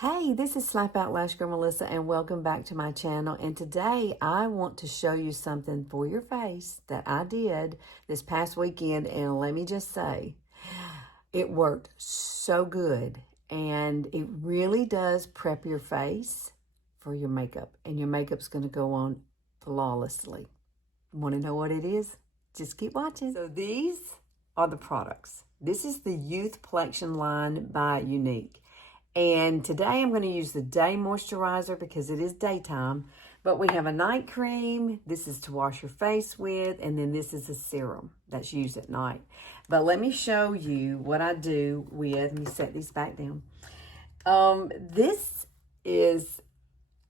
Hey, this is Slap Out Lash Girl Melissa, and welcome back to my channel. And today I want to show you something for your face that I did this past weekend. And let me just say, it worked so good. And it really does prep your face for your makeup. And your makeup's going to go on flawlessly. Want to know what it is? Just keep watching. So these are the products. This is the Youth Plexion line by Younique. And today I'm going to use the day moisturizer because it is daytime. But we have a night cream. This is to wash your face with. And then this is a serum that's used at night. But let me show you what I do with, let me set these back down. This is,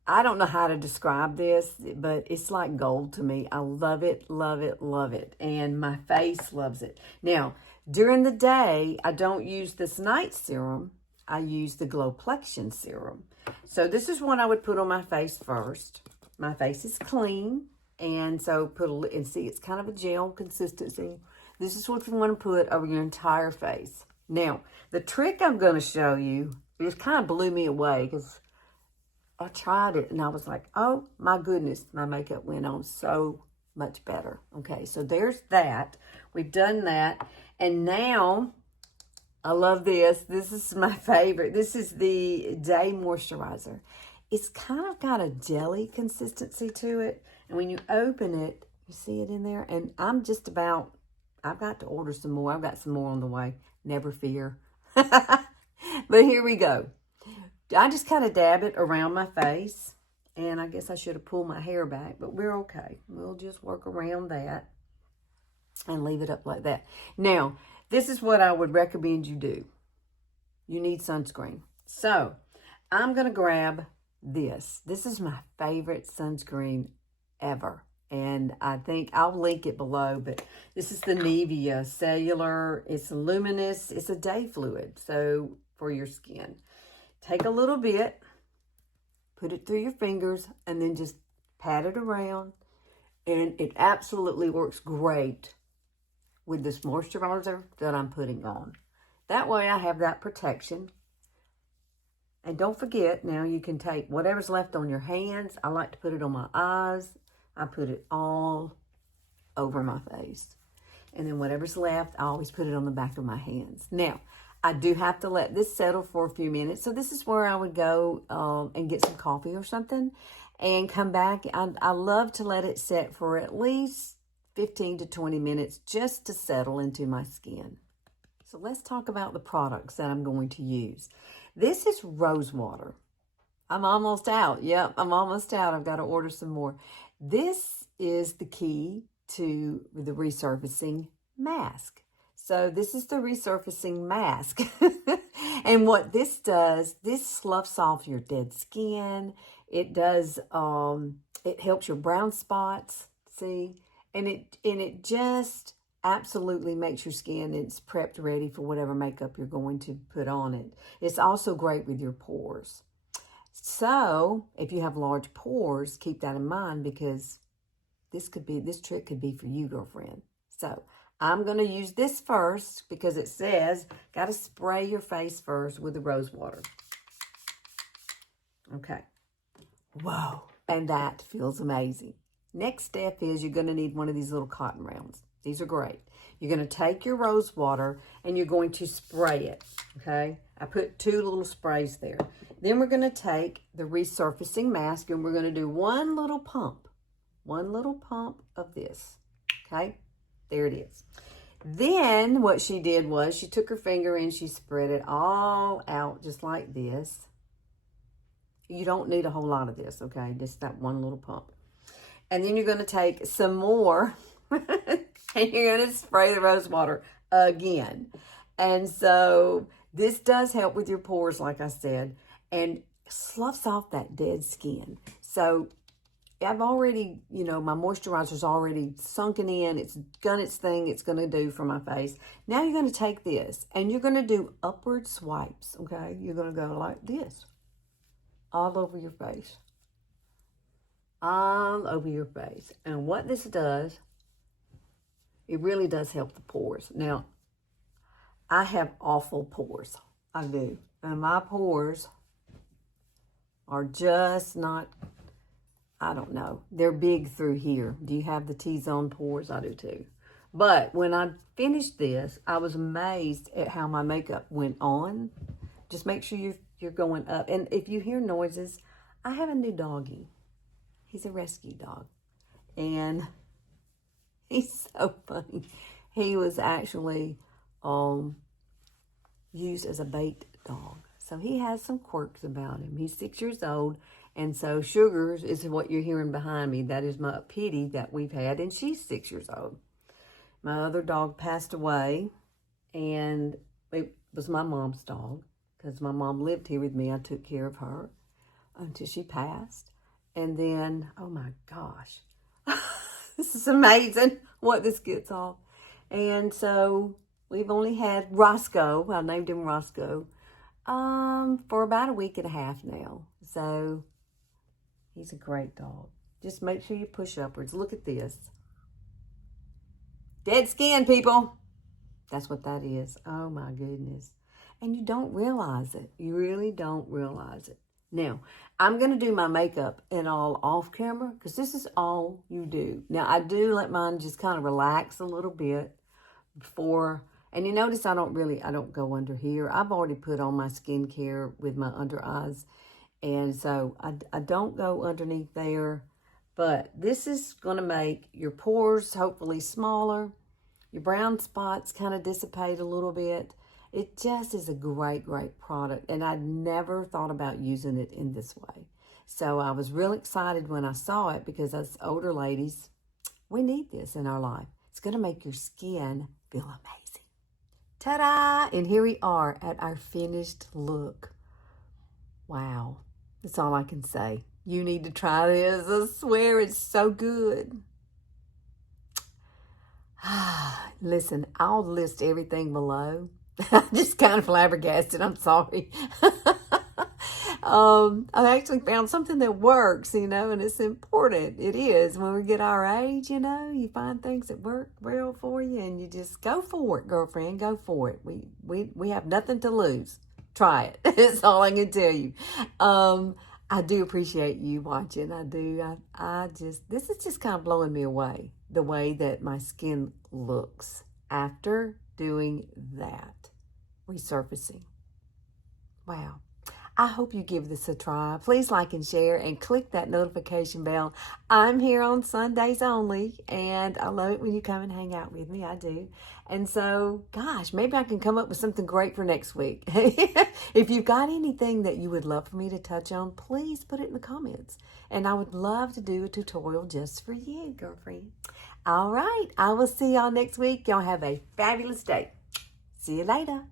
I don't know how to describe this, but it's like gold to me. I love it, love it, love it. And my face loves it. Now, during the day, I don't use this night serum. I use the Glow Plexion serum. So this is what I would put on my face first. My face is clean, and so and see, it's kind of a gel consistency. This is what you want to put over your entire face. Now, the trick I'm going to show you, it kind of blew me away because I tried it and I was like, oh my goodness, my makeup went on so much better. Okay, so there's that. We've done that, and now I love this. This is my favorite. This is the Day Moisturizer. It's kind of got a jelly consistency to it. And when you open it, you see it in there. And I've got to order some more. I've got some more on the way. Never fear. But here we go. I just kind of dab it around my face. And I guess I should have pulled my hair back, but we're okay. We'll just work around that and leave it up like that. Now, this is what I would recommend you do. You need sunscreen. So, I'm going to grab this. This is my favorite sunscreen ever. And I think I'll link it below, but this is the Nivea Cellular. It's luminous. It's a day fluid, so for your skin. Take a little bit, put it through your fingers, and then just pat it around. And it absolutely works great with this moisturizer that I'm putting on. That way I have that protection. And don't forget, now you can take whatever's left on your hands. I like to put it on my eyes. I put it all over my face. And then whatever's left, I always put it on the back of my hands. Now, I do have to let this settle for a few minutes. So this is where I would go and get some coffee or something and come back. I love to let it set for at least 15 to 20 minutes just to settle into my skin. So let's talk about the products that I'm going to use. This is rose water. I'm almost out. Yep, I'm almost out. I've got to order some more. This is the key to the resurfacing mask. So this is the resurfacing mask. And what this does, this sloughs off your dead skin. It does, it helps your brown spots, see? And it just absolutely makes your skin, it's prepped ready for whatever makeup you're going to put on it. It's also great with your pores. So if you have large pores, keep that in mind because this trick could be for you, girlfriend. So I'm going to use this first because it says, got to spray your face first with the rose water. Okay. Whoa. And that feels amazing. Next step is you're going to need one of these little cotton rounds. These are great. You're going to take your rose water and you're going to spray it, okay? I put 2 little sprays there. Then we're going to take the resurfacing mask and we're going to do one little pump of this, okay? There it is. Then what she did was she took her finger and she spread it all out just like this. You don't need a whole lot of this, okay? Just that one little pump. And then you're going to take some more and you're going to spray the rose water again. And so this does help with your pores, like I said, and sloughs off that dead skin. So I've already, my moisturizer's already sunken in. It's done its thing it's going to do for my face. Now you're going to take this and you're going to do upward swipes, okay? You're going to go like this all over your face. All over your face. And what this does, it really does help the pores. Now, I have awful pores. I do. And my pores are just not, I don't know. They're big through here. Do you have the T-zone pores? I do too. But when I finished this, I was amazed at how my makeup went on. Just make sure you're going up. And if you hear noises, I have a new doggie. He's a rescue dog. And he's so funny. He was actually used as a bait dog. So he has some quirks about him. He's 6 years old. And so Sugars is what you're hearing behind me. That is my Pitty that we've had. And she's 6 years old. My other dog passed away. And it was my mom's dog. Because my mom lived here with me. I took care of her until she passed. And then, oh my gosh. This is amazing what this gets off. And so we've only had Roscoe. I named him Roscoe. For about a week and a half now. So he's a great dog. Just make sure you push upwards. Look at this. Dead skin, people. That's what that is. Oh my goodness. And you don't realize it. You really don't realize it. Now, I'm going to do my makeup and all off camera because this is all you do. Now, I do let mine just kind of relax a little bit before. And you notice I don't go under here. I've already put on my skincare with my under eyes. And so I don't go underneath there. But this is going to make your pores hopefully smaller. Your brown spots kind of dissipate a little bit. It just is a great, great product. And I'd never thought about using it in this way. So I was real excited when I saw it because us older ladies, we need this in our life. It's going to make your skin feel amazing. Ta-da! And here we are at our finished look. Wow. That's all I can say. You need to try this. I swear it's so good. Listen, I'll list everything below. I'm just kind of flabbergasted. I'm sorry. I actually found something that works, and it's important. It is. When we get our age, you find things that work well for you, and you just go for it, girlfriend. Go for it. We have nothing to lose. Try it. That's all I can tell you. I do appreciate you watching. I do. This is just kind of blowing me away, the way that my skin looks after doing that. Resurfacing. Wow. I hope you give this a try. Please like and share and click that notification bell. I'm here on Sundays only, and I love it when you come and hang out with me. I do. And so, gosh, maybe I can come up with something great for next week. If you've got anything that you would love for me to touch on, please put it in the comments. And I would love to do a tutorial just for you, girlfriend. All right. I will see y'all next week. Y'all have a fabulous day. See you later.